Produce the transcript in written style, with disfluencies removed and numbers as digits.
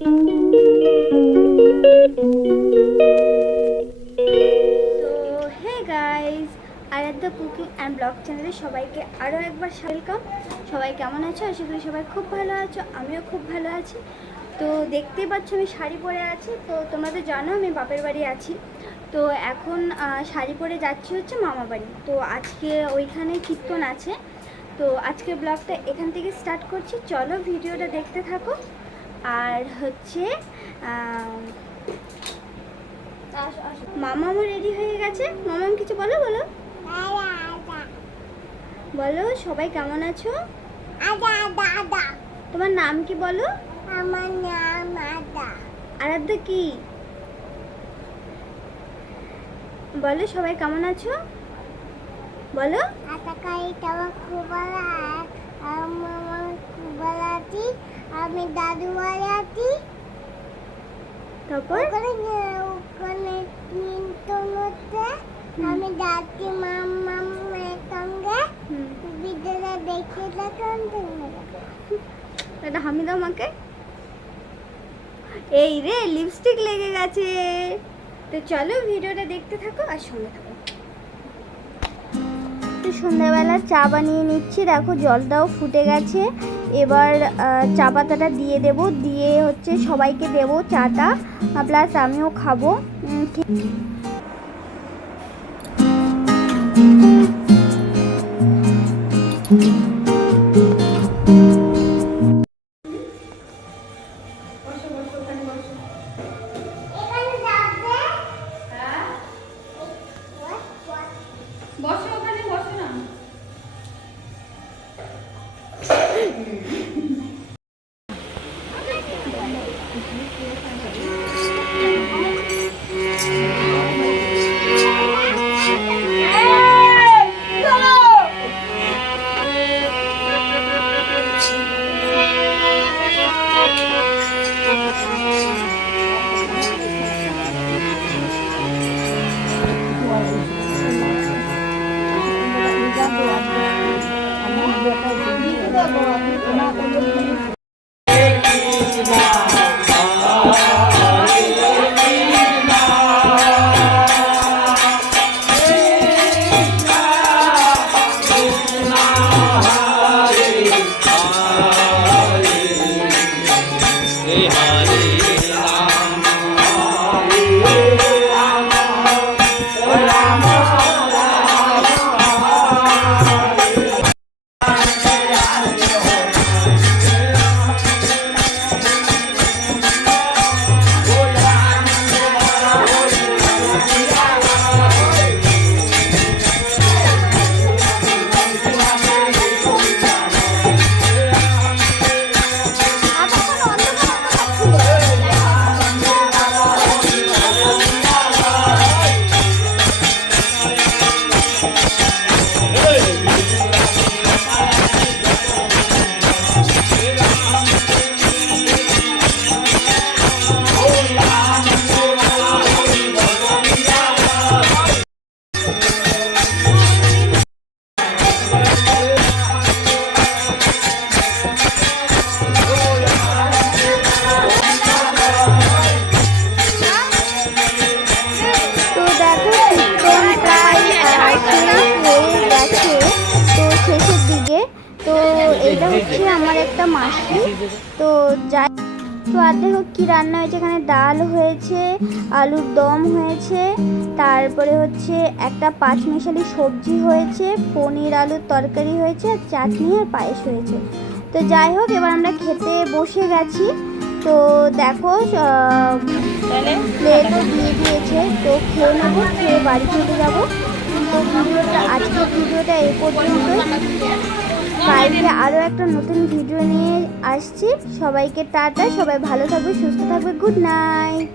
Hey guys, Aradhya cooking and blog চ্যানেলে সবাইকে আরও একবার ওয়েলকাম। সবাই কেমন আছো? আশা করি সবাই খুব ভালো আছো, আমিও খুব ভালো আছি। তো দেখতেই পাচ্ছ আমি শাড়ি পরে আছি। তো তোমরা তো জানো আমি বাপের বাড়ি আছি। তো এখন শাড়ি পরে যাচ্ছি হচ্ছে মামা বাড়ি। তো আজকে ওইখানে কীর্তন আছে। তো আজকের ব্লগটা এখান থেকে স্টার্ট করছি, চলো ভিডিওটা দেখতে থাকো। আর হচ্ছে মামামও রেডি হয়ে গেছে। মামাম কিছু বলো বলো বলো, সবাই কেমন আছো? তোমার নাম কি বলো? আমার নাম আরাধ্যা কি বলো, সবাই কেমন আছো বলো। আমি দাদু বাড়ি আছি। তারপর ওখানে আমি যাচ্ছি মামার সঙ্গে বিদ্যালয়ে দেখতে এটা হামিদা আমাকে এই রে লিপস্টিক লেগে গেছে। তো চলো ভিডিওটা দেখতে থাকো আর সঙ্গে থাকো। তো সন্ধ্যাবেলা চা বানিয়ে নিচ্ছি, দেখো জলটাও ফুটে গেছে। এবার চা পাতাটা দিয়ে দেব, দিয়ে হচ্ছে সবাইকে দেবো চাটা, প্লাস আমিও খাবো। এটা হচ্ছে আমার একটা মাসি। তো যাই, তো আর দেখো কী রান্না হয়েছে। এখানে ডাল হয়েছে, আলুর দম হয়েছে, তারপরে হচ্ছে একটা পাঁচমিশালি সবজি হয়েছে, পনির আলুর তরকারি হয়েছে, আর চাটনি আর পায়েস হয়েছে। তো যাই হোক, এবার আমরা খেতে বসে গেছি। তো দেখো প্লেটও দিয়ে দিয়েছে, তো খেয়ে নেবো, খেয়ে বাড়ি চলে যাবো। তো আজকের ভিডিওটা এই পর্যন্তই। কালকে আরও একটা নতুন ভিডিও নিয়ে আসছি। সবাইকে টাটা, সবাই ভালো থাকবে, সুস্থ থাকবে, গুড নাইট।